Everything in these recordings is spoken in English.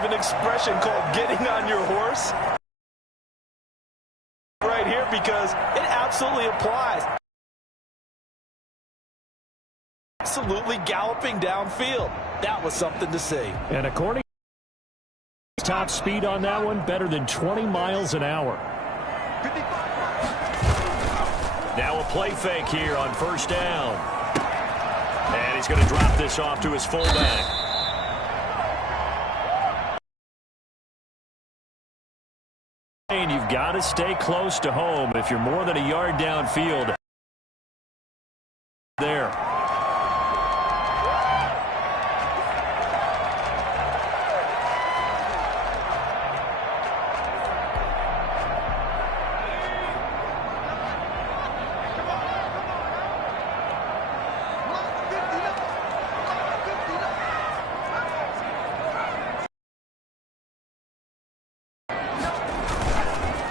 of an expression called getting on your horse right here because it absolutely applies. Absolutely galloping downfield. That was something to see. And according to top speed on that one, better than 20 miles an hour. Now a play fake here on first down. And he's going to drop this off to his fullback. And you've got to stay close to home if you're more than a yard downfield. There.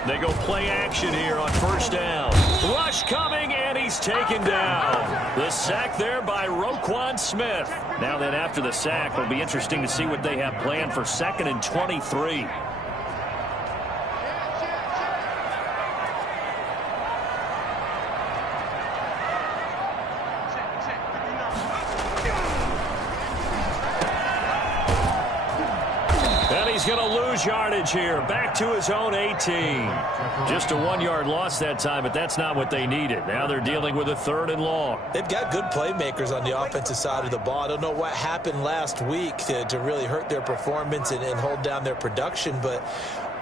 They go play action here on first down. Rush coming, and he's taken down. The sack there by Roquan Smith. Now then, after the sack, it'll be interesting to see what they have planned for 2nd and 23. He's going to lose yardage here. Back to his own 18. Just a 1-yard loss that time, but that's not what they needed. Now they're dealing with a 3rd and long. They've got good playmakers on the offensive side of the ball. I don't know what happened last week to really hurt their performance and hold down their production, but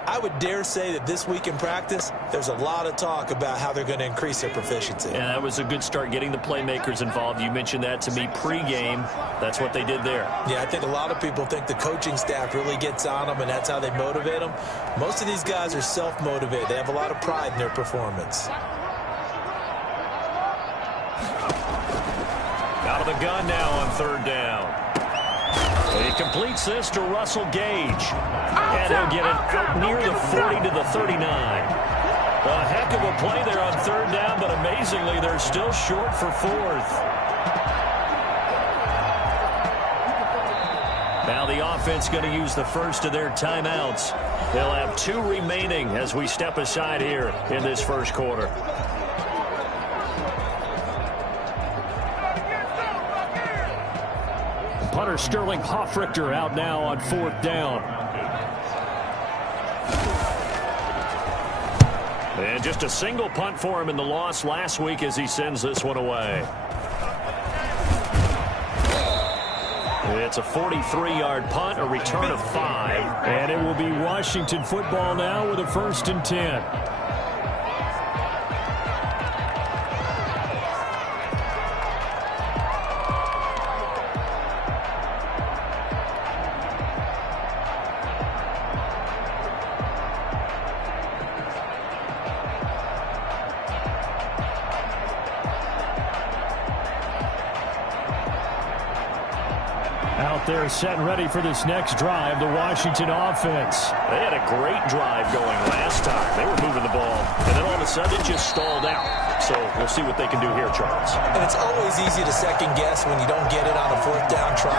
I would dare say that this week in practice, there's a lot of talk about how they're going to increase their proficiency. And that was a good start, getting the playmakers involved. You mentioned that to me pregame. That's what they did there. Yeah, I think a lot of people think the coaching staff really gets on them, and that's how they motivate them. Most of these guys are self-motivated. They have a lot of pride in their performance. Out of the gun now on 3rd down. He completes this to Russell Gage. And he'll get it out near the 40 to the 39. A heck of a play there on 3rd down, but amazingly, they're still short for 4th. Now the offense going to use the first of their timeouts. They'll have 2 remaining as we step aside here in this first quarter. Punter Sterling Hoffrichter out now on 4th down. And just a single punt for him in the loss last week as he sends this one away. It's a 43-yard punt, a return of 5. And it will be Washington football now with a 1st and 10. They're set and ready for this next drive, the Washington offense. They had a great drive going last time. They were moving the ball, and then all of a sudden it just stalled out. So we'll see what they can do here, Charles. And it's always easy to second guess when you don't get it on a 4th down try.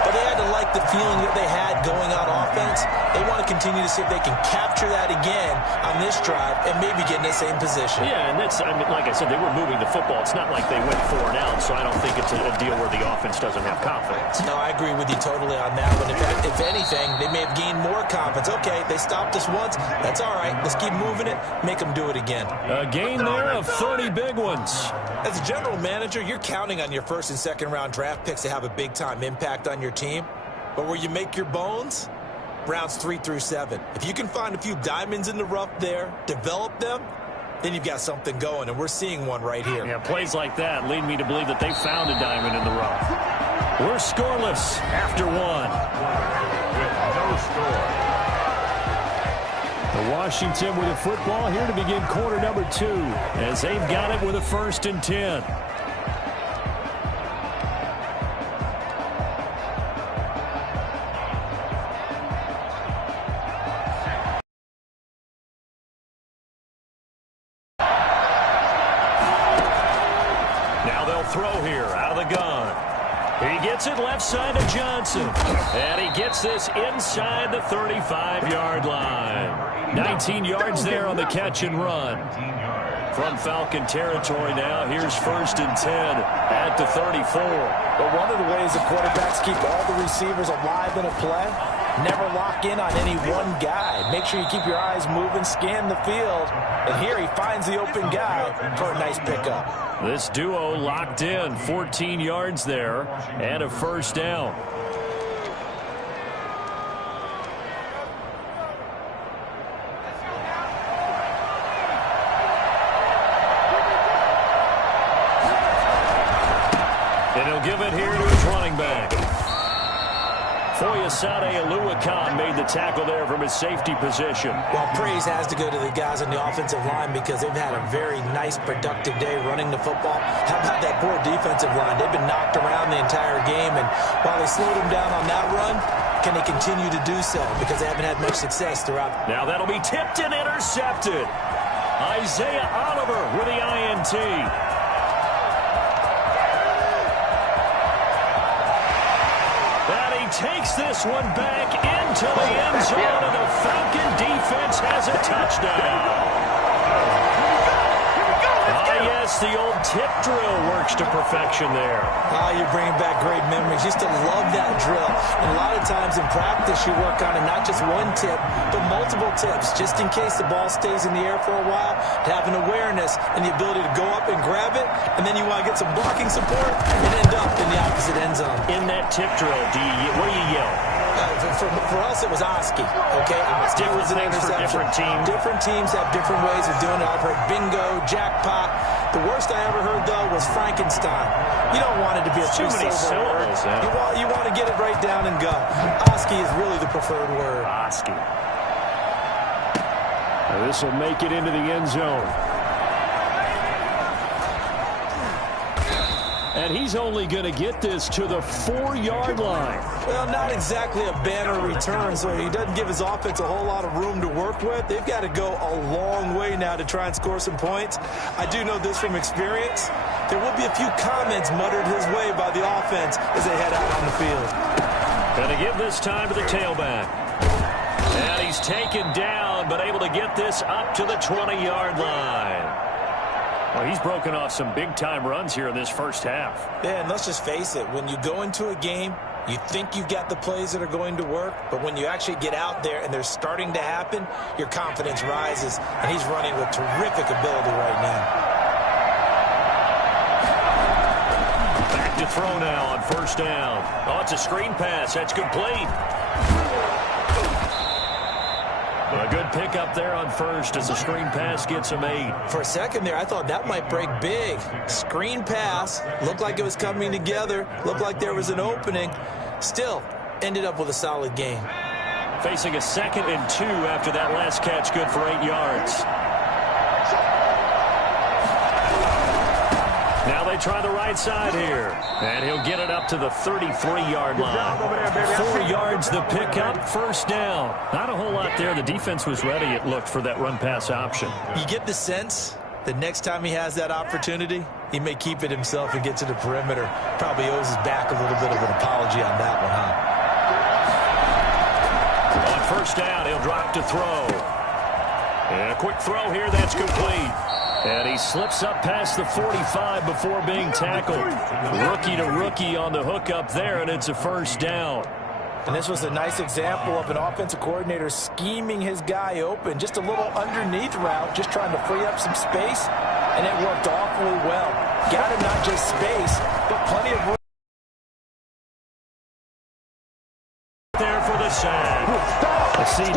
But they had to like the feeling that they had going on offense. They want to continue to see if they can capture that again on this drive and maybe get in the same position. Yeah, and that's, I mean, like I said, they were moving the football. It's not like they went 4 and out, so I don't think it's a deal where the offense doesn't have confidence. No, I agree with you totally on that one. If anything, they may have gained more confidence. Okay, they stopped us once. That's all right. Let's keep moving it. Make them do it again. A gain there of 30 big ones. As a general manager, you're counting on your 1st and 2nd round draft picks to have a big-time impact on your team. But where you make your bones, rounds 3 through 7. If you can find a few diamonds in the rough there, develop them, then you've got something going, and we're seeing one right here. Yeah, plays like that lead me to believe that they found a diamond in the rough. We're scoreless after 1. No score. The Washington with a football here to begin quarter number 2, as they've got it with a 1st and 10. Throw here out of the gun. He gets it left side to Johnson. And he gets this inside the 35-yard line. 19 yards there on the catch and run. From Falcon territory now, here's 1st and 10 at the 34. But one of the ways the quarterbacks keep all the receivers alive in a play, never lock in on any one guy. Make sure you keep your eyes moving, scan the field. And here he finds the open guy for a nice pickup. This duo locked in, 14 yards there, and a 1st down. And he'll give it here to his running back. Foyesade Oluwakan made the tackle there from his safety position. Well, praise has to go to the guys on the offensive line because they've had a very nice, productive day running the football. How about that poor defensive line? They've been knocked around the entire game, and while they slowed them down on that run, can they continue to do so? Because they haven't had much success throughout. Now that'll be tipped and intercepted. Isaiah Oliver with the INT. Takes this one back into the end zone, and the Falcon defense has a touchdown. Yes, the old tip drill works to perfection there. You're bringing back great memories. Used to love that drill. And a lot of times in practice, you work on it, not just one tip, but multiple tips, just in case the ball stays in the air for a while, to have an awareness and the ability to go up and grab it, and then you want to get some blocking support and end up in the opposite end zone. In that tip drill, what do you yell? For us, it was Oski. Okay, Oski was an interception. Different teams. Different teams have different ways of doing it. I've heard bingo, jackpot. The worst I ever heard, though, was Frankenstein. You don't want it to be a too many syllables. Yeah. You want to get it right down and go. Oski is really the preferred word. Oski. This will make it into the end zone. And he's only going to get this to the 4-yard line. Well, not exactly a banner return, so he doesn't give his offense a whole lot of room to work with. They've got to go a long way now to try and score some points. I do know this from experience. There will be a few comments muttered his way by the offense as they head out on the field. Going to give this time to the tailback. And he's taken down, but able to get this up to the 20-yard line. Well, he's broken off some big-time runs here in this first half. Yeah, and let's just face it. When you go into a game, you think you've got the plays that are going to work, but when you actually get out there and they're starting to happen, your confidence rises, and he's running with terrific ability right now. Back to throw now on 1st down. Oh, it's a screen pass. That's complete. A good pickup there on 1st as the screen pass gets him 8. For a second there, I thought that might break big. Screen pass. Looked like it was coming together. Looked like there was an opening. Still, ended up with a solid game. Facing a 2nd and 2 after that last catch, good for 8 yards. Now they try the right side here. And he'll get it up to the 33-yard line. 4 yards the pickup, 1st down. Not a whole lot there. The defense was ready, it looked, for that run-pass option. You get the sense that next time he has that opportunity, he may keep it himself and get to the perimeter. Probably owes his back a little bit of an apology on that one, huh? On 1st down, he'll drop to throw. And a quick throw here, that's complete. And he slips up past the 45 before being tackled. Rookie to rookie on the hook up there, and it's a 1st down. And this was a nice example of an offensive coordinator scheming his guy open. Just a little underneath route, just trying to free up some space, and it worked awfully well. Got him not just space, but plenty of room there for the sack. CD,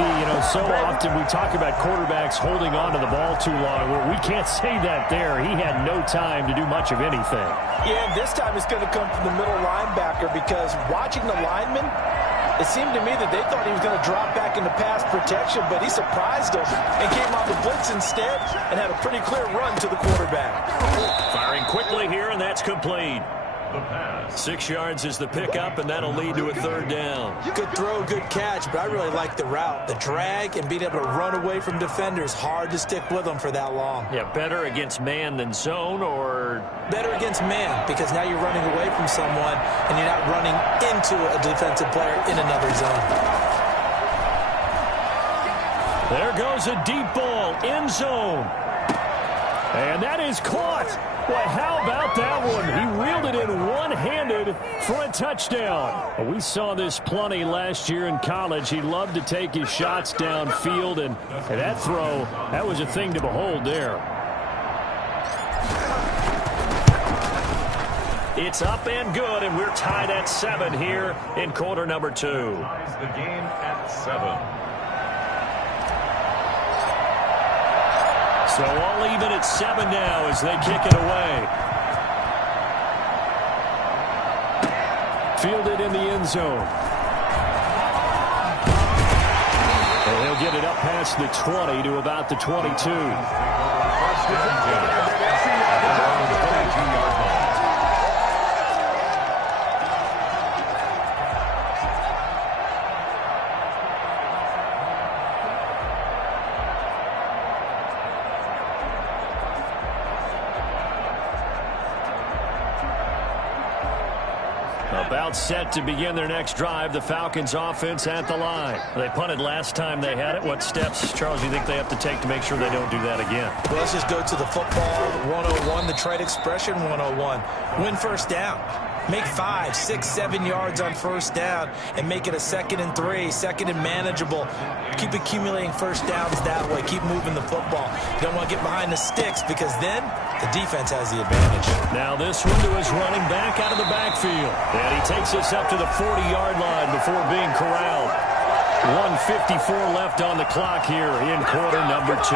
so often we talk about quarterbacks holding on to the ball too long. Well, we can't say that there. He had no time to do much of anything. Yeah, and this time it's going to come from the middle linebacker because watching the lineman, it seemed to me that they thought he was going to drop back into pass protection, but he surprised them and came on the blitz instead and had a pretty clear run to the quarterback. Firing quickly here, and that's complete. 6 yards is the pickup, and that'll lead to a third down. Good throw, good catch, but I really like the route. The drag and being able to run away from defenders, hard to stick with them for that long. Yeah, better against man than zone, or? Better against man, because now you're running away from someone, and you're not running into a defensive player in another zone. There goes a deep ball, end zone. And that is caught. Boy, how about that one? He reeled it in one-handed for a touchdown. We saw this plenty last year in college. He loved to take his shots downfield, and that throw, that was a thing to behold there. It's up and good, and we're tied at 7 here in quarter number 2. The game at 7. So all even at 7 now as they kick it away. Fielded in the end zone. And he'll get it up past the 20 to about the 22. About set to begin their next drive. The Falcons offense at the line. They punted last time they had it. What steps, Charles, do you think they have to take to make sure they don't do that again? Well, let's just go to the football 101, the trade expression 101. Win first down. Make 5, 6, 7 yards on first down and make it a 2nd and 3, 2nd and manageable. Keep accumulating first downs that way. Keep moving the football. You don't want to get behind the sticks because then the defense has the advantage. Now this one to his running back out of the backfield. And he takes us up to the 40-yard line before being corralled. 1:54 left on the clock here in quarter number 2.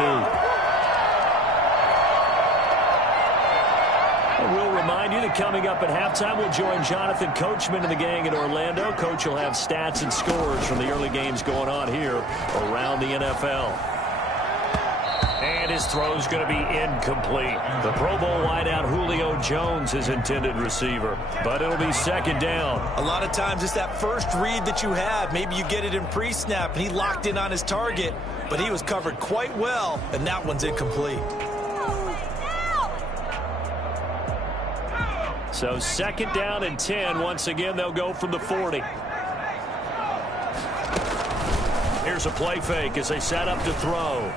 We'll remind you that coming up at halftime, we'll join Jonathan Coachman and the gang in Orlando. Coach will have stats and scores from the early games going on here around the NFL. And his throw's going to be incomplete. The Pro Bowl wideout Julio Jones, his intended receiver. But it'll be 2nd down. A lot of times it's that first read that you have. Maybe you get it in pre-snap, and he locked in on his target, but he was covered quite well, and that one's incomplete. So 2nd down and 10. Once again, they'll go from the 40. Here's a play fake as they set up to throw.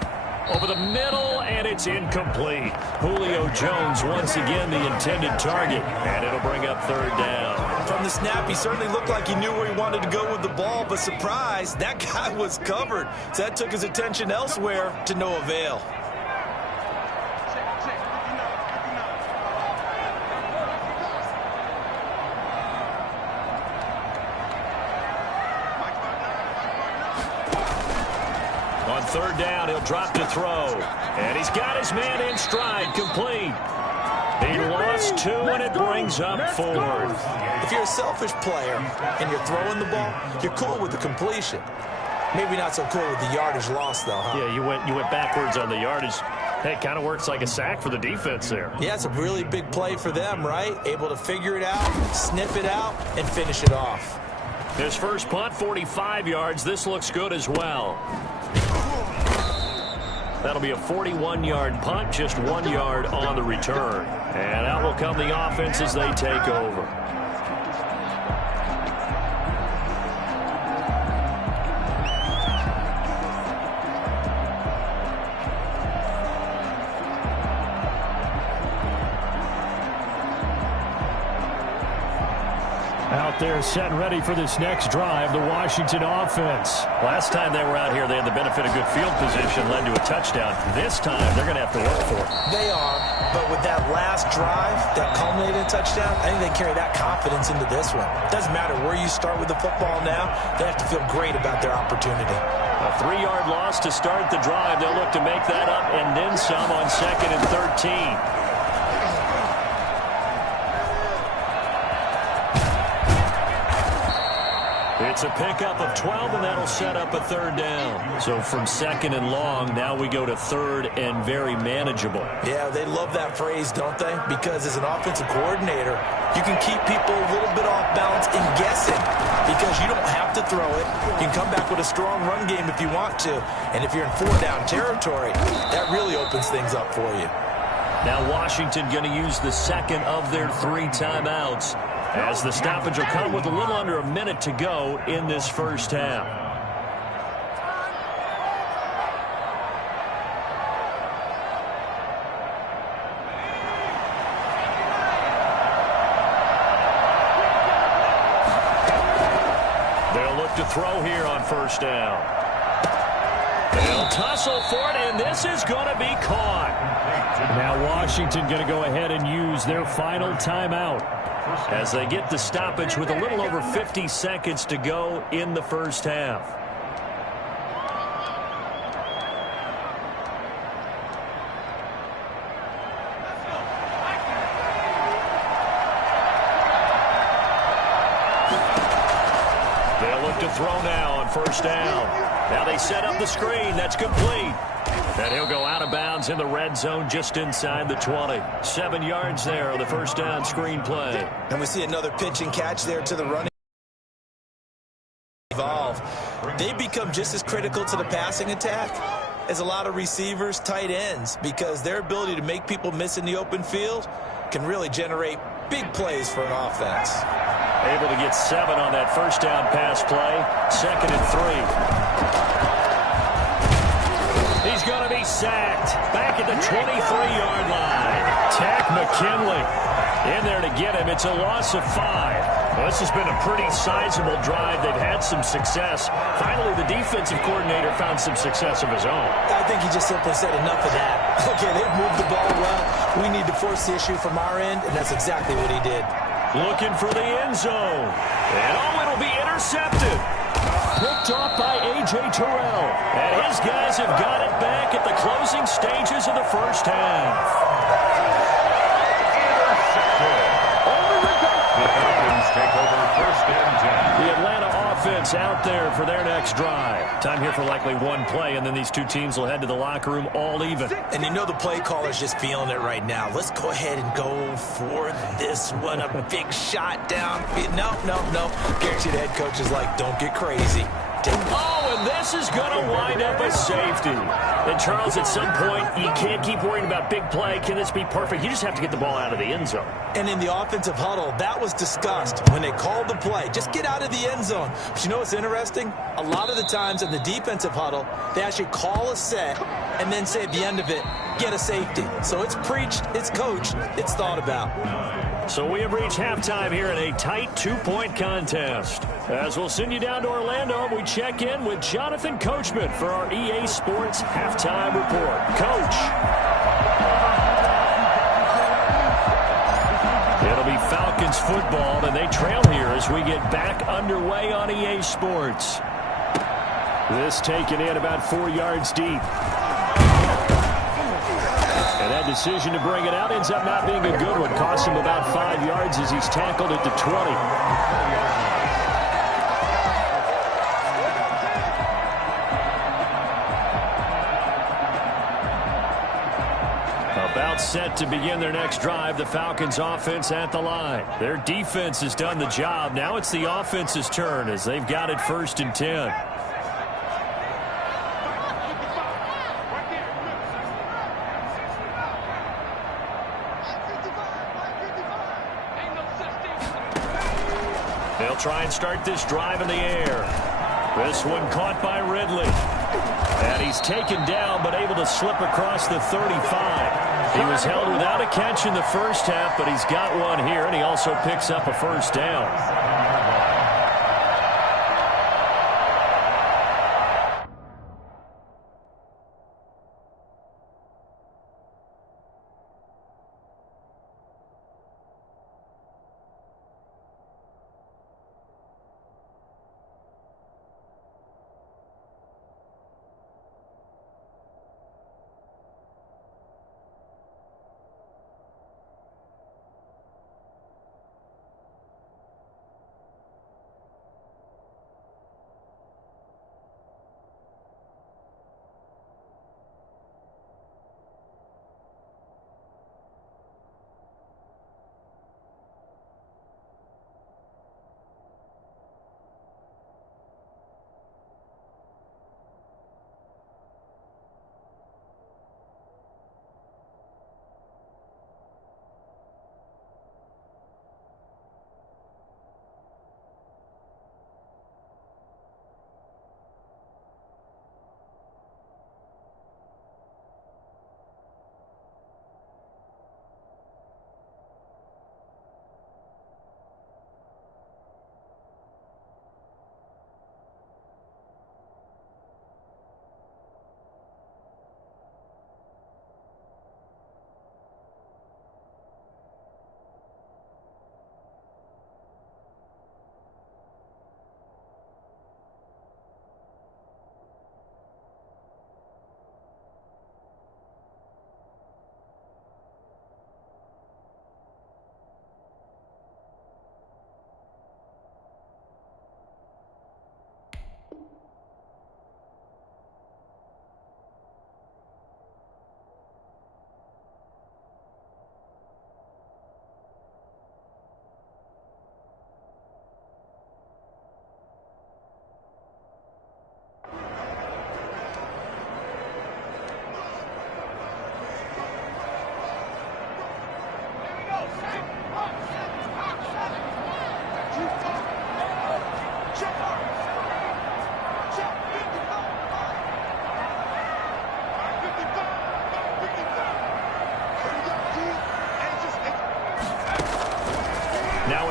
Over the middle, and it's incomplete. Julio Jones, once again, the intended target, and it'll bring up 3rd down. From the snap, he certainly looked like he knew where he wanted to go with the ball, but surprise, that guy was covered. So that took his attention elsewhere to no avail. On 3rd down, he'll drop to throw. And he's got his man in stride, complete. He lost 2, and it brings up 4th. If you're a selfish player and you're throwing the ball, you're cool with the completion. Maybe not so cool with the yardage loss, though, huh? Yeah, you went backwards on the yardage. Hey, it kind of works like a sack for the defense there. Yeah, it's a really big play for them, right? Able to figure it out, snip it out, and finish it off. His first punt, 45 yards. This looks good as well. That'll be a 41-yard punt, just 1 yard on the return. And out will come the offense as they take over. Out there set and ready for this next drive, the Washington offense. Last time they were out here, they had the benefit of good field position, led to a touchdown. This time, they're going to have to work for it. They are, but with that last drive that culminated in a touchdown, I think they carry that confidence into this one. It doesn't matter where you start with the football now. They have to feel great about their opportunity. A 3-yard loss to start the drive. They'll look to make that up and then some on 2nd and 13. It's a pickup of 12, and that'll set up a third down. So from second and long, now we go to third and very manageable. Yeah, they love that phrase, don't they? Because as an offensive coordinator, you can keep people a little bit off balance and guessing because you don't have to throw it. You can come back with a strong run game if you want to. And if you're in four-down territory, that really opens things up for you. Now Washington going to use the second of their 3 timeouts, as the stoppage will come with a little under a minute to go in this first half. They'll look to throw here on first down. They'll tussle for it, and this is going to be caught. Now Washington going to go ahead and use their final timeout as they get the stoppage with a little over 50 seconds to go in the first half. They'll look to throw now on first down. Now they set up the screen. That's complete. And he'll go out of bounds in the red zone just inside the 20. 7 yards there on the first down screen play. And we see another pitch and catch there to the running. Evolve. They become just as critical to the passing attack as a lot of receivers, tight ends, because their ability to make people miss in the open field can really generate big plays for an offense. Able to get 7 on that first down pass play. 2nd and 3. He's going to be sacked back at the 23-yard line. Tack McKinley in there to get him. It's a loss of 5. Well, this has been a pretty sizable drive. They've had some success. Finally, the defensive coordinator found some success of his own. I think he just simply said enough of that. Okay, they've moved the ball well. We need to force the issue from our end, and that's exactly what he did. Looking for the end zone. And it'll be intercepted. Picked off by A.J. Terrell. And his guys have got it back at the closing stages of the first half. The Falcons take over 1st and 10. The Atlanta offense out there for their next drive. Time here for likely one play, and then these two teams will head to the locker room all even. And you know the play caller's just feeling it right now. Let's go ahead and go for this one. A big shot down. No. Guarantee the head coach is like, don't get crazy. Oh, and this is going to wind up a safety. And, Charles, at some point, you can't keep worrying about big play. Can this be perfect? You just have to get the ball out of the end zone. And in the offensive huddle, that was discussed when they called the play. Just get out of the end zone. But you know what's interesting? A lot of the times in the defensive huddle, they actually call a set and then say at the end of it, get a safety. So it's preached, it's coached, it's thought about. So we have reached halftime here in a tight 2-point contest. As we'll send you down to Orlando, we check in with Jonathan Coachman for our EA Sports Halftime Report. Coach. It'll be Falcons football, and they trail here as we get back underway on EA Sports. This taken in about 4 yards deep. And that decision to bring it out ends up not being a good one. Cost him about 5 yards as he's tackled at the 20. About set to begin their next drive, the Falcons offense at the line. Their defense has done the job. Now it's the offense's turn as they've got it 1st and 10. They'll try and start this drive in the air. This one caught by Ridley. And he's taken down but able to slip across the 35. He was held without a catch in the first half, but he's got one here, and he also picks up a first down.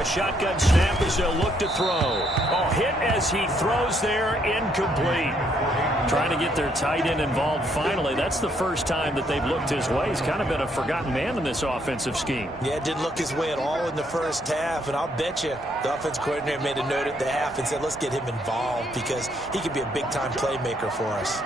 a shotgun snap as they'll look to throw. Oh, hit as he throws there, incomplete. Trying to get their tight end involved finally. That's the first time that they've looked his way. He's kind of been a forgotten man in this offensive scheme. Yeah, it didn't look his way at all in the first half, and I'll bet you the offense coordinator made a note at the half and said, let's get him involved because he could be a big-time playmaker for us.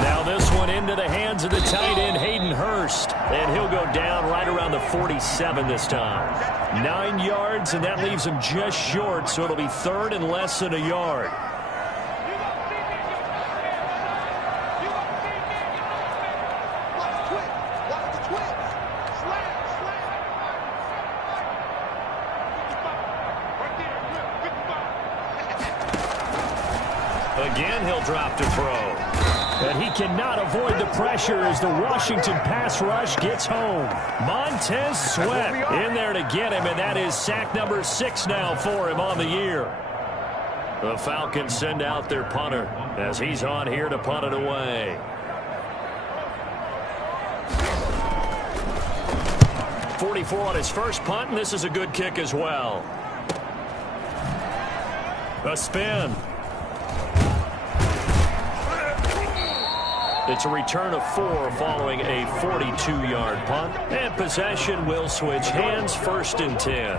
Now this one into the hands of the tight end, Hayden Hurst. And he'll go down right around the 47 this time. 9 yards, and that leaves him just short, so it'll be third and less than a yard. Again, he'll drop to throw. And he cannot avoid the pressure as the Washington pass rush gets home. Montez Sweat in there to get him, and that is sack number 6 now for him on the year. The Falcons send out their punter as he's on here to punt it away. .44 on his first punt, and this is a good kick as well. A spin. It's a return of 4 following a 42-yard punt. And possession will switch hands, 1st and 10.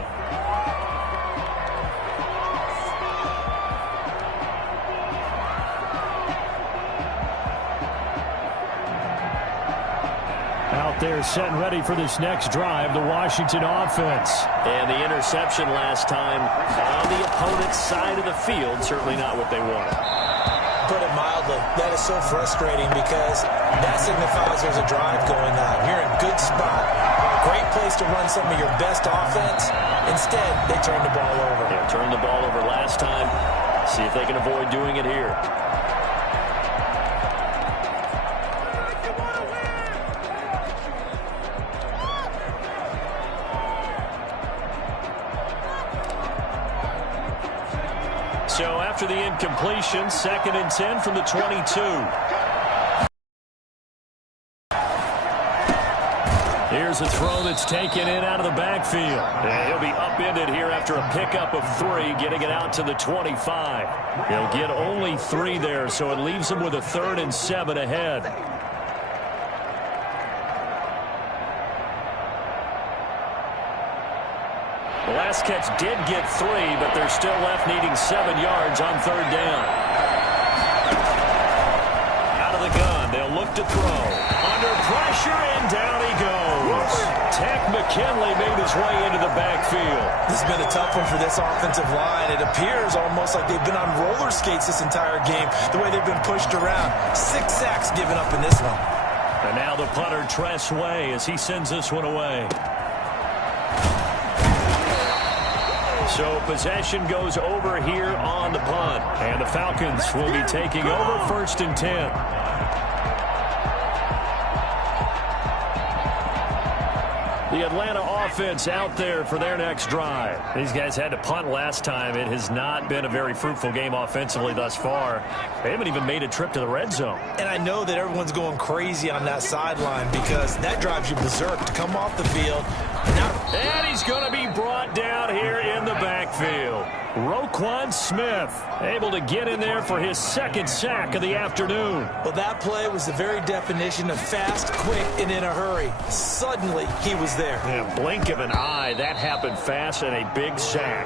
Out there set and ready for this next drive, the Washington offense. And the interception last time on the opponent's side of the field, certainly not what they wanted. Put it mildly, that is so frustrating because that signifies there's a drive going on. You're in a good spot. Great place to run some of your best offense. Instead, they turn the ball over. Yeah, turned the ball over last time. See if they can avoid doing it here. So after the incompletion, 2nd and 10 from the 22. Here's a throw that's taken in out of the backfield. And he'll be upended here after a pickup of 3, getting it out to the 25. He'll get only 3 there, so it leaves him with a 3rd and 7 ahead. The last catch did get 3, but they're still left needing 7 yards on 3rd down. Out of the gun, they'll look to throw. Under pressure, and down he goes. Tech McKinley made his way into the backfield. This has been a tough one for this offensive line. It appears almost like they've been on roller skates this entire game, the way they've been pushed around. 6 sacks given up in this one. And now the punter, Tress Way, as he sends this one away. So possession goes over here on the punt. And the Falcons will be taking over 1st and 10. The Atlanta offense out there for their next drive. These guys had to punt last time. It has not been a very fruitful game offensively thus far. They haven't even made a trip to the red zone. And I know that everyone's going crazy on that sideline because that drives you berserk to come off the field. And he's going to be brought down here in the backfield. Roquan Smith able to get in there for his 2nd sack of the afternoon. Well, that play was the very definition of fast, quick, and in a hurry. Suddenly, he was there. Yeah, blink of an eye. That happened fast and a big sack.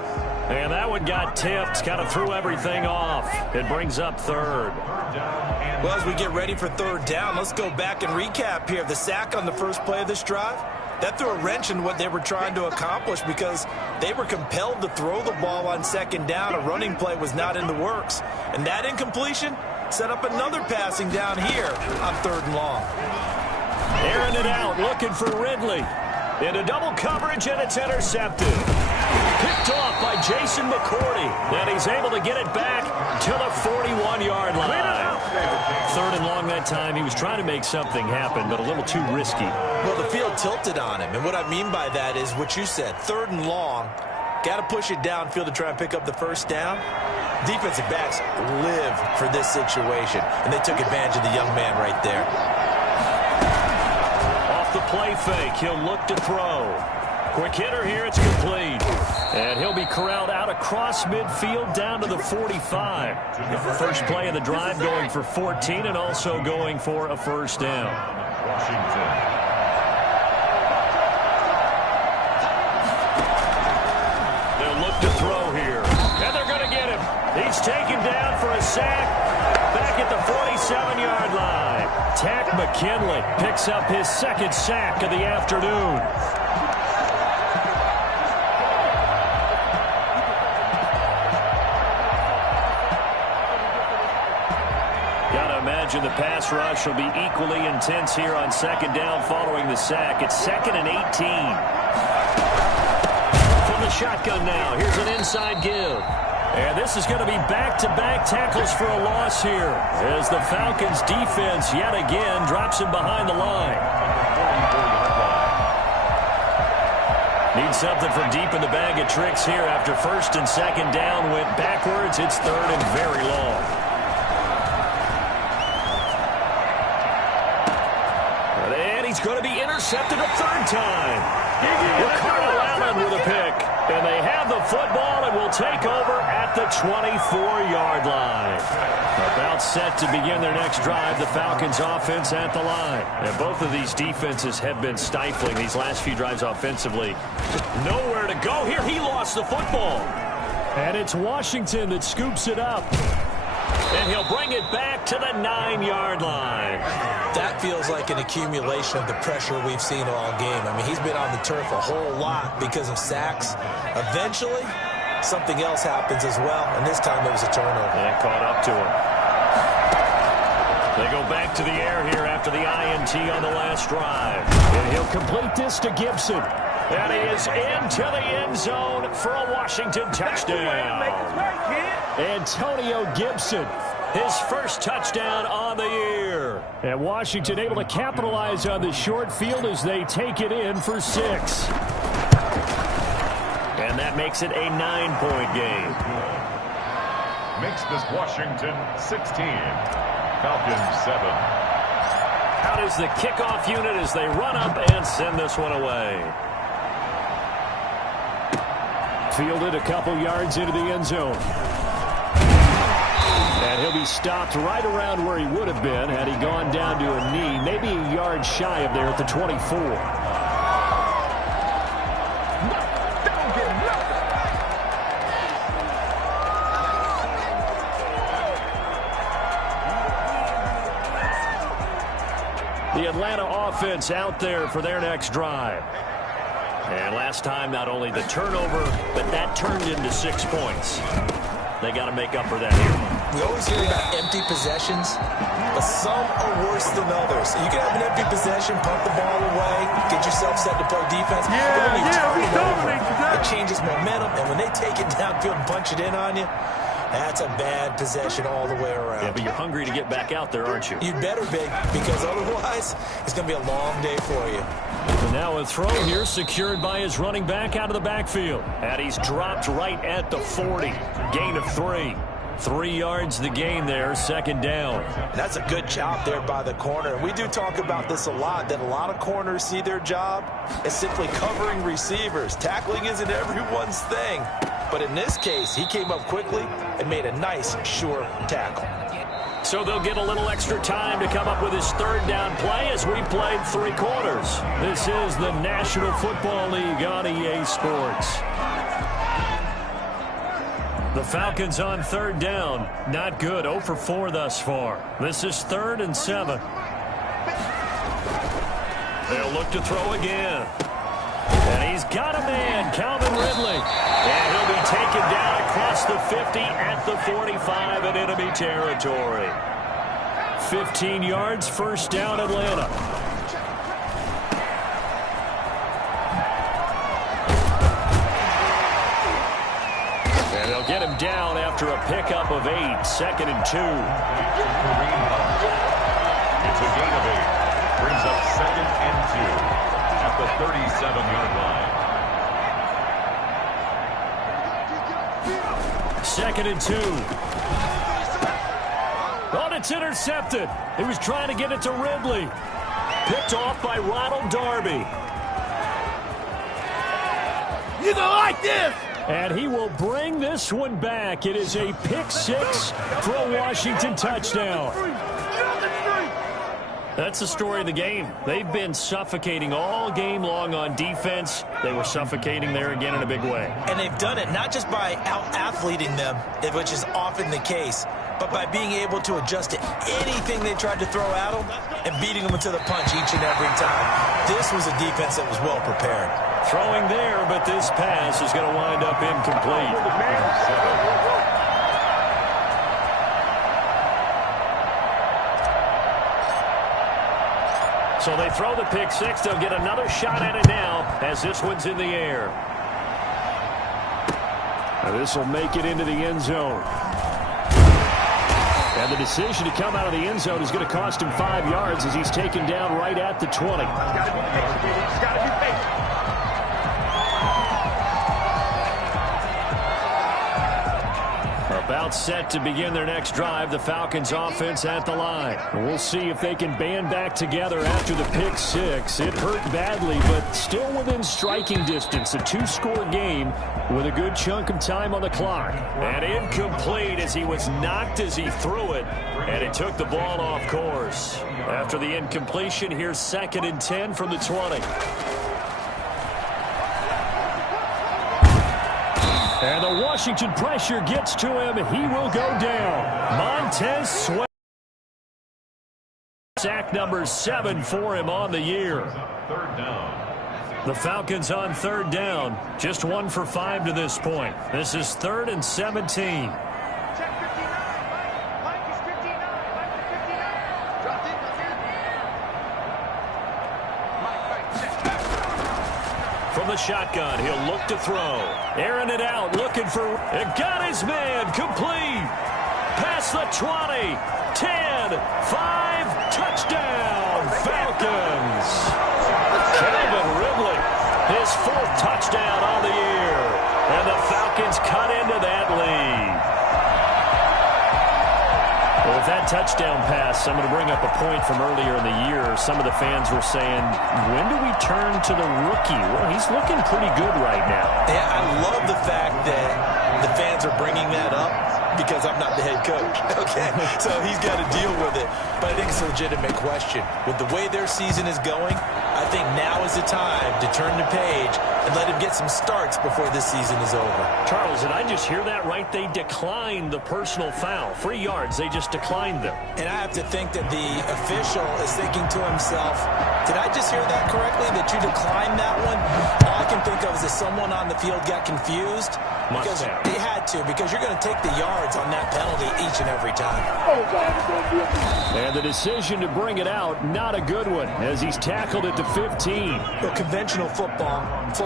And that one got tipped, kind of threw everything off. It brings up 3rd. Well, as we get ready for 3rd down, let's go back and recap here. The sack on the first play of this drive, that threw a wrench in what they were trying to accomplish because they were compelled to throw the ball on 2nd down. A running play was not in the works. And that incompletion set up another passing down here on 3rd and long. Airing it out, looking for Ridley. Into double coverage, and it's intercepted. Picked off by Jason McCourty. And he's able to get it back to the 41-yard line. 3rd and long that time. He was trying to make something happen, but a little too risky. Well, the field tilted on him. And what I mean by that is what you said. 3rd and long. Got to push it downfield to try and pick up the 1st down. Defensive backs live for this situation, and they took advantage of the young man right there. Off the play fake, he'll look to throw. Quick hitter here, it's complete. And he'll be corralled out across midfield down to the 45. First play of the drive going for 14 and also going for a first down. Washington. They'll look to throw here. And they're going to get him. He's taken down for a sack back at the 47-yard line. Tack McKinley picks up his second sack of the afternoon. The pass rush will be equally intense here on second down following the sack. It's 2nd and 18. From the shotgun now, here's an inside give. And this is going to be back-to-back tackles for a loss here as the Falcons defense yet again drops him behind the line. Need something from deep in the bag of tricks here after first and second down went backwards. It's 3rd and very long. Going to be intercepted a third time. Ricardo Allen with a pick. And they have the football and will take over at the 24-yard line. About set to begin their next drive, the Falcons offense at the line. And both of these defenses have been stifling these last few drives offensively. Just nowhere to go here. He lost the football. And it's Washington that scoops it up. And he'll bring it back to the 9-yard line. That feels like an accumulation of the pressure we've seen all game. I mean, he's been on the turf a whole lot because of sacks. Eventually, something else happens as well, and this time it was a turnover. And caught up to him. They go back to the air here after the INT on the last drive. And he'll complete this to Gibson. And he is into the end zone for a Washington touchdown. Antonio Gibson, his first touchdown on the year. And Washington able to capitalize on the short field as they take it in for 6. And that makes it a 9-point game. Makes this Washington 16. Falcons 7. Out is the kickoff unit as they run up and send this one away. Fielded a couple yards into the end zone. And he'll be stopped right around where he would have been had he gone down to a knee, maybe a yard shy of there at the 24. The Atlanta offense out there for their next drive. And last time, not only the turnover, but that turned into 6 points. They got to make up for that here. We always hear about empty possessions, but some are worse than others. You can have an empty possession, punt the ball away, get yourself set to play defense. But when you turn it over, it changes momentum, and when they take it downfield and punch it in on you, that's a bad possession all the way around. Yeah, but you're hungry to get back out there, aren't you? You'd better be, because otherwise, it's going to be a long day for you. And now a throw here secured by his running back out of the backfield. And he's dropped right at the 40. Gain of 3. 3 yards the gain there, second down. And that's a good job there by the corner. We do talk about this a lot, that a lot of corners see their job as simply covering receivers. Tackling isn't everyone's thing. But in this case, he came up quickly and made a nice, sure tackle. So they'll get a little extra time to come up with his third down play as we played 3 quarters. This is the National Football League on EA Sports. The Falcons on third down. Not good. 0 for 4 thus far. This is 3rd and 7. They'll look to throw again. And he's got a man, Calvin Ridley. And he'll be taken down across the 50 at the 45 in enemy territory. 15 yards, first down, Atlanta. And they'll get him down after a pickup of 8, 2nd and 2. It's a gain of 8. Brings up 2nd and 2. At the 37-yard line. 2nd and 2. Oh, it's intercepted. He was trying to get it to Ridley. Picked off by Ronald Darby. You gonna like this? And he will bring this one back. It is a pick six for a Washington touchdown. That's the story of the game. They've been suffocating all game long on defense. They were suffocating there again in a big way. And they've done it not just by out-athleting them, which is often the case, but by being able to adjust to anything they tried to throw at them and beating them to the punch each and every time. This was a defense that was well prepared. Throwing there, but this pass is going to wind up incomplete. So they throw the pick six. They'll get another shot at it now as this one's in the air. This will make it into the end zone. And the decision to come out of the end zone is going to cost him 5 yards as he's taken down right at the 20. About set to begin their next drive, the Falcons offense at the line. We'll see if they can band back together after the pick six. It hurt badly, but still within striking distance. A 2-score game with a good chunk of time on the clock. And incomplete as he was knocked as he threw it, and it took the ball off course. After the incompletion, here's 2nd and 10 from the 20. And the Washington pressure gets to him. He will go down. Montez Sweat. Sack number 7 for him on the year. Third down. The Falcons on 3rd down. Just 1 for 5 to this point. This is 3rd and 17. From the shotgun, he'll look to throw. Airing it out, looking for... It got his man, complete. Past the 20, 10, 5, touchdown, Falcons. Calvin Ridley, his 4th touchdown on the year. And the Falcons cut into that lead. Well, with that touchdown pass, I'm going to bring up a point from earlier in the year. Some of the fans were saying, when do we turn to the rookie? Well, he's looking pretty good right now. Yeah, I love the fact that the fans are bringing that up because I'm not the head coach. Okay, so he's got to deal with it. But I think it's a legitimate question. With the way their season is going, I think now is the time to turn the page and let him get some starts before this season is over. Charles, did I just hear that right? They declined the personal foul. 3 yards, they just declined them. And I have to think that the official is thinking to himself, did I just hear that correctly, that you declined that one? All I can think of is that someone on the field got confused. Because they had to, because you're going to take the yards on that penalty each and every time. And the decision to bring it out, not a good one, as he's tackled at the 15. But conventional football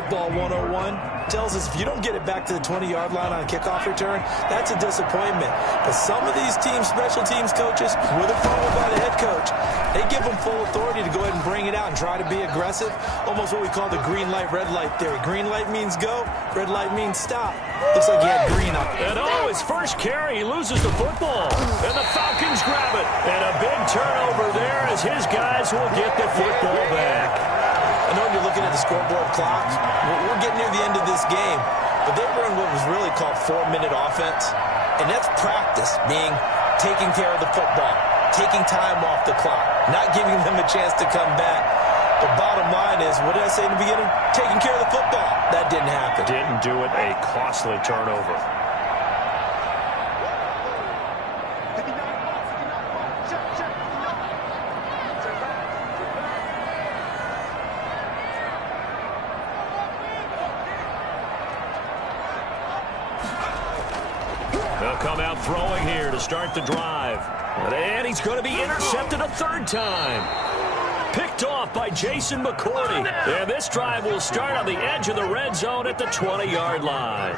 101, tells us if you don't get it back to the 20-yard line on a kickoff return, that's a disappointment. But some of these teams, special teams coaches, with approval by the head coach, they give them full authority to go ahead and bring it out and try to be aggressive. Almost what we call the green light, red light theory. Green light means go, red light means stop. Looks like he had green up. And his first carry, he loses the football. And the Falcons grab it. And a big turnover there as his guys will get the football back. I know you're looking at the scoreboard clock. We're getting near the end of this game. But they run what was really called 4-minute offense. And that's practice, meaning taking care of the football, taking time off the clock, not giving them a chance to come back. The bottom line is, what did I say in the beginning? Taking care of the football. That didn't happen. Didn't do it. A costly turnover. They'll come out throwing here to start the drive. And he's going to be intercepted a 3rd time. Picked off by Jason McCourty. And this drive will start on the edge of the red zone at the 20-yard line.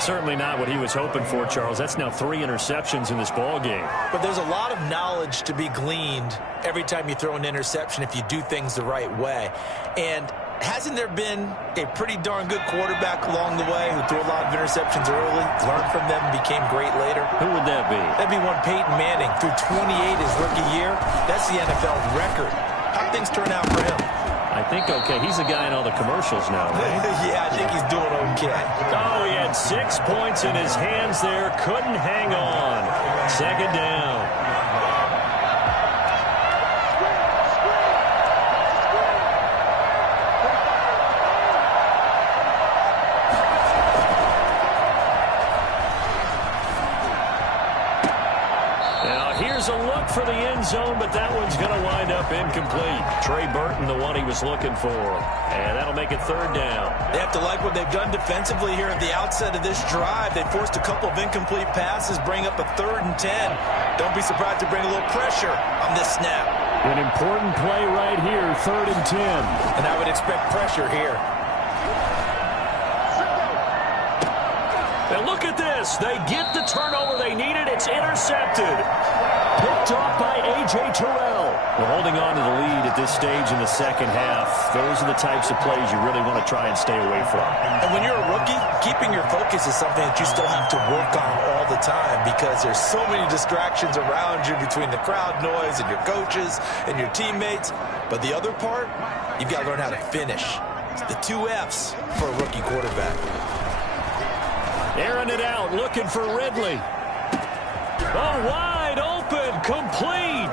Certainly not what he was hoping for, Charles. That's now 3 interceptions in this ball game. But there's a lot of knowledge to be gleaned every time you throw an interception if you do things the right way. And hasn't there been a pretty darn good quarterback along the way who threw a lot of interceptions early, learned from them, and became great later? Who would that be? That'd be one Peyton Manning. Threw 28 his rookie year. That's the NFL record. How'd things turn out for him? I think okay. He's the guy in all the commercials now, right? Yeah, I think he's doing okay. Oh, he had 6 points in his hands there. Couldn't hang on. Second down. A look for the end zone, but that one's going to wind up incomplete. Trey Burton, the one he was looking for. And that'll make it third down. They have to like what they've done defensively here at the outset of this drive. They forced a couple of incomplete passes, bring up a 3rd and 10. Don't be surprised to bring a little pressure on this snap. An important play right here, 3rd and 10. And I would expect pressure here. And look at this. They get the turnover they needed. It's intercepted. Picked off by A.J. Terrell. We're holding on to the lead at this stage in the second half. Those are the types of plays you really want to try and stay away from. And when you're a rookie, keeping your focus is something that you still have to work on all the time because there's so many distractions around you between the crowd noise and your coaches and your teammates. But the other part, you've got to learn how to finish. It's the 2 F's for a rookie quarterback. Airing it out, looking for Ridley. Oh, wide open, complete.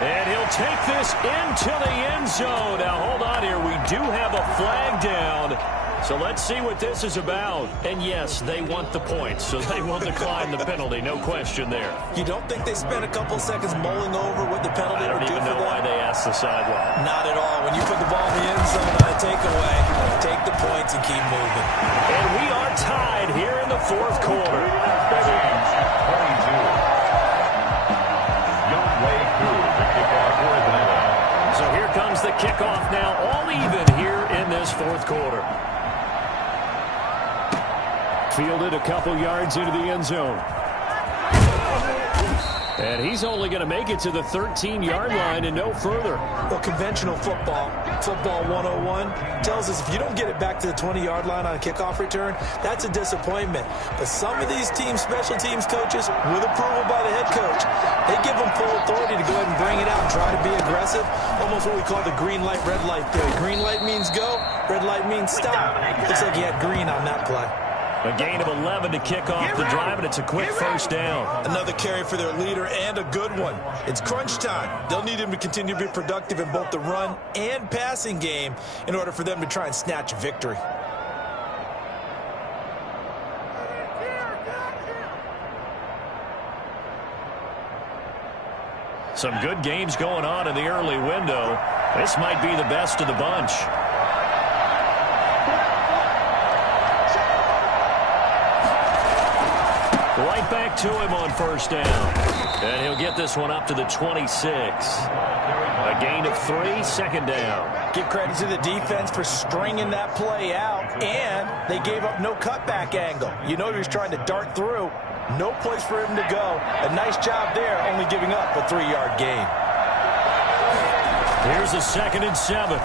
And he'll take this into the end zone. Now, hold on here. We do have a flag down. So let's see what this is about. And, yes, they want the points, so they will decline the penalty. No question there. You don't think they spent a couple seconds mulling over what the penalty would do for them? I don't even know why they asked the sideline. Not at all. When you put the ball in the end zone on a takeaway, take the points and keep moving. And we are tied here in the 4th quarter. So here comes the kickoff now, all even here in this 4th quarter. Fielded a couple yards into the end zone. And he's only going to make it to the 13-yard line and no further. Well, conventional football 101, tells us if you don't get it back to the 20-yard line on a kickoff return, that's a disappointment. But some of these special teams coaches, with approval by the head coach, they give them full authority to go ahead and bring it out and try to be aggressive. Almost what we call the green light, red light theory. Green light means go, red light means stop. Looks like he had green on that play. A gain of 11 to kick off the drive, and it's a quick first down. Another carry for their leader, and a good one. It's crunch time. They'll need him to continue to be productive in both the run and passing game in order for them to try and snatch a victory. Some good games going on in the early window. This might be the best of the bunch. Right back to him on first down. And he'll get this one up to the 26. A gain of 3, second down. Give credit to the defense for stringing that play out, and they gave up no cutback angle. You know he was trying to dart through. No place for him to go. A nice job there, only giving up a 3-yard gain. Here's a 2nd and 7.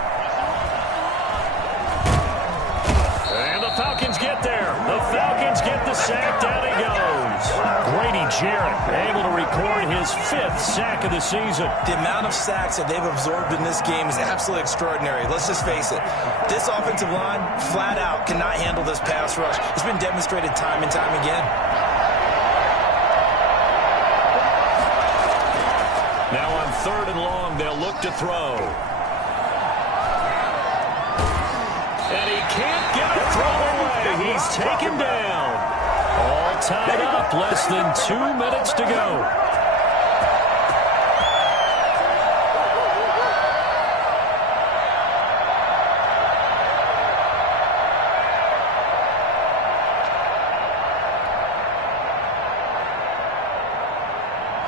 And the Falcons get there. The Falcons get the sack. Down he goes. Grady Jarrett able to record his 5th sack of the season. The amount of sacks that they've absorbed in this game is absolutely extraordinary. Let's just face it. This offensive line, flat out, cannot handle this pass rush. It's been demonstrated time and time again. Now on 3rd and long, they'll look to throw. And he can't get a throw away. He's taken down. All tied up. Less than 2 minutes to go.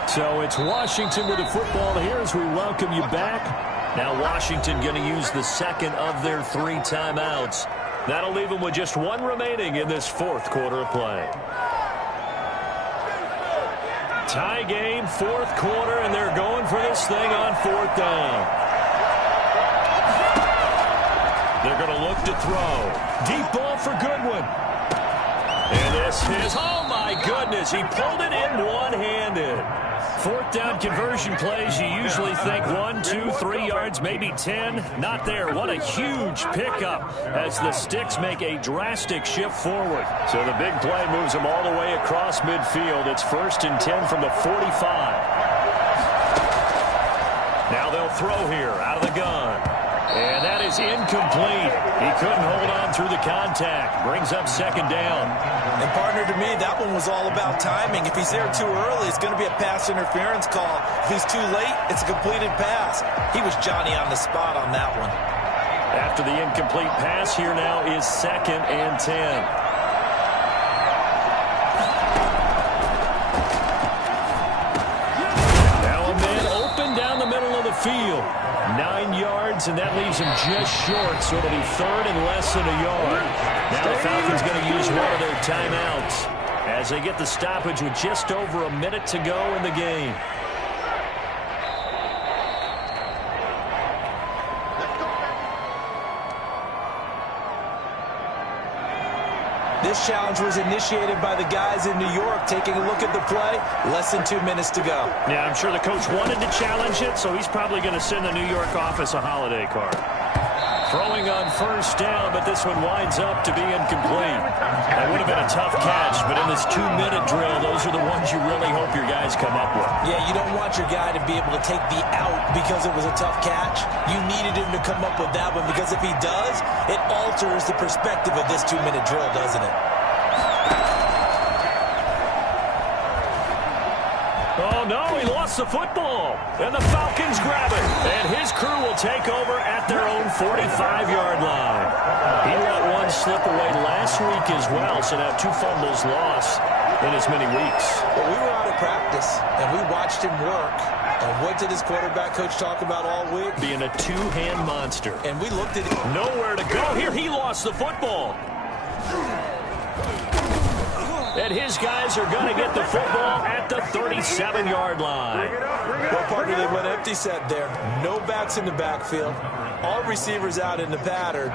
So it's Washington with the football here as we welcome you back. Now Washington going to use the 2nd of their 3 timeouts. That'll leave them with just 1 remaining in this 4th quarter of play. Tie game, 4th quarter, and they're going for this thing on 4th down. They're going to look to throw. Deep ball for Goodwin. And this is, oh my goodness, he pulled it in one-handed. Fourth down conversion plays, you usually think 1, 2, 3 yards, maybe 10. Not there. What a huge pickup as the Sticks make a drastic shift forward. So the big play moves them all the way across midfield. It's 1st and 10 from the 45. Now they'll throw here out of the gun. And that is incomplete. He couldn't hold on through the contact. Brings up 2nd down. And partner, to me, that one was all about timing. If he's there too early, it's going to be a pass interference call. If he's too late, it's a completed pass. He was Johnny on the spot on that one. After the incomplete pass, here now is 2nd and 10. Now a man open down the middle of the field. 9 yards, and that leaves him just short, so it'll be 3rd and less than a yard. Now the Falcons going to use one of their timeouts as they get the stoppage with just over a minute to go in the game. This challenge was initiated by the guys in New York. Taking a look at the play, less than 2 minutes to go. Yeah, I'm sure the coach wanted to challenge it, so he's probably going to send the New York office a holiday card. Throwing on 1st down, but this one winds up to be incomplete. That would have been a tough catch, but in this 2-minute drill, those are the ones you really hope your guys come up with. Yeah, you don't want your guy to be able to take the out because it was a tough catch. You needed him to come up with that one, because if he does, it alters the perspective of this 2-minute drill, doesn't it? Oh, no, he lost the football. And the Falcons grab it. And his crew will take over at their own 45-yard line. He let one slip away last week as well, so now 2 fumbles lost in as many weeks. But we were out of practice, and we watched him work. And what did his quarterback coach talk about all week? Being a 2-hand monster. And we looked at it. Nowhere to go. Here, he lost the football. And his guys are going to get the football at the 37-yard line. Well, partner, they went empty set there. No backs in the backfield. All receivers out in the pattern.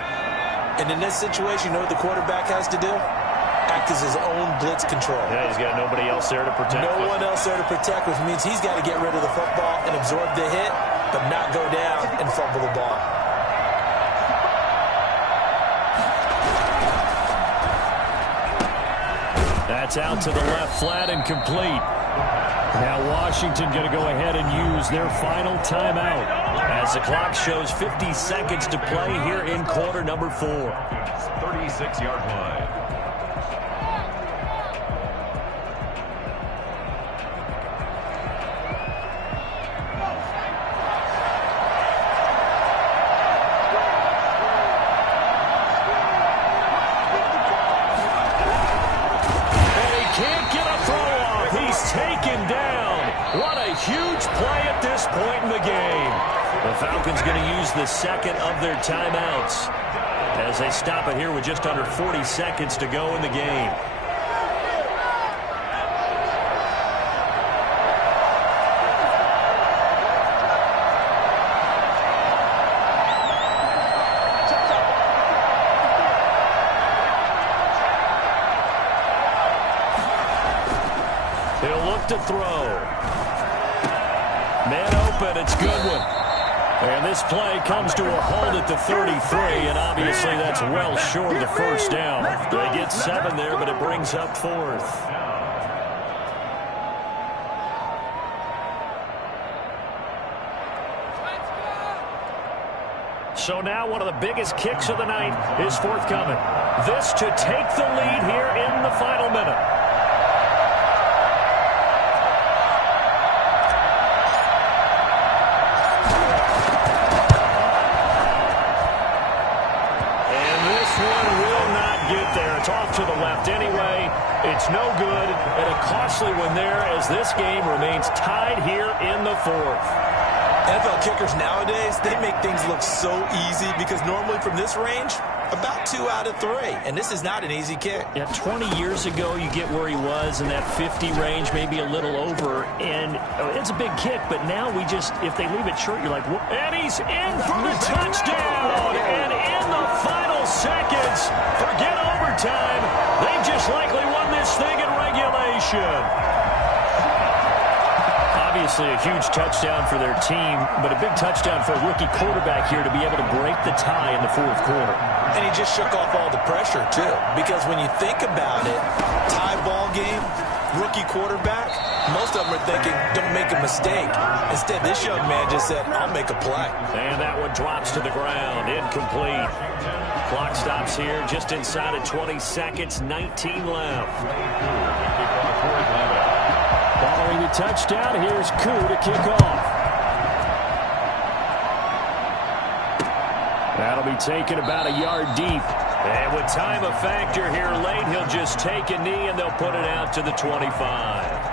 And in this situation, you know what the quarterback has to do? Act as his own blitz control. Yeah, he's got nobody else there to protect. No one else there to protect, which means he's got to get rid of the football and absorb the hit, but not go down and fumble the ball. That's out to the left, flat and complete. Now Washington going to go ahead and use their final timeout as the clock shows 50 seconds to play here in quarter number 4. 36-yard line. Huge play at this point in the game. The Falcons going to use the second of their timeouts as they stop it here with just under 40 seconds to go in the game. He'll look to throw. Man open, it's Goodwin. And this play comes to a halt at the 33, and obviously that's well short of the 1st down. They get 7 there, but it brings up 4th. So now one of the biggest kicks of the night is forthcoming. This to take the lead here in the final minute. It's off to the left anyway. It's no good, and a costly one there as this game remains tied here in the 4th. NFL kickers nowadays, they make things look so easy because normally from this range, About 2 out of 3, and this is not an easy kick. Yeah, 20 years ago, you get where he was in that 50 range, maybe a little over, and it's a big kick, but now we just, if they leave it short, you're like, and he's in for the touchdown, and in the final seconds, forget overtime, they've just likely won this thing in regulation. Obviously a huge touchdown for their team, but a big touchdown for a rookie quarterback here to be able to break the tie in the fourth quarter. And he just shook off all the pressure, too, because when you think about it, tie ball game, rookie quarterback, most of them are thinking, don't make a mistake. Instead, this young man just said, I'll make a play. And that one drops to the ground, incomplete. Clock stops here just inside of 20 seconds, 19 left. Following the touchdown, here's Koo to kick off. That'll be taken about a yard deep. And with time a factor here late, he'll just take a knee and they'll put it out to the 25.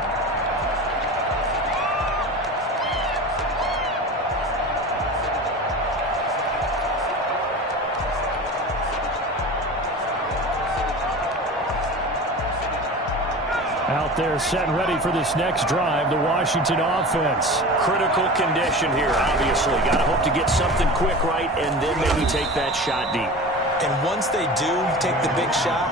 Out there set and ready for this next drive, the Washington offense. Critical condition here, obviously. Got to hope to get something quick right and then maybe take that shot deep. And once they do take the big shot,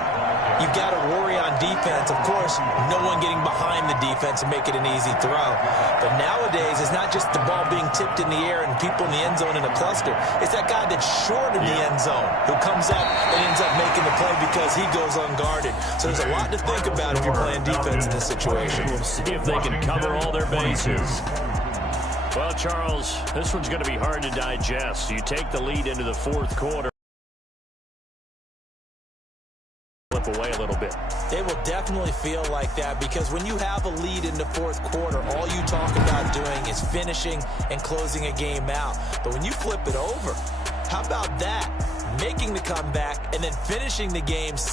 you've got to worry on defense. Of course, no one getting behind the defense and make it an easy throw. But nowadays, it's not just the ball being tipped in the air and people in the end zone in a cluster. It's that guy that's short in the end zone who comes up and ends up making the play because he goes unguarded. So there's a lot to think about if you're playing defense in this situation. We'll see if they can cover all their bases. Well, Charles, this one's going to be hard to digest. You take the lead into the fourth quarter. Away a little bit. They will definitely feel like that because when you have a lead in the fourth quarter, all you talk about doing is finishing and closing a game out. But when you flip it over, how about that? Making the comeback and then finishing the game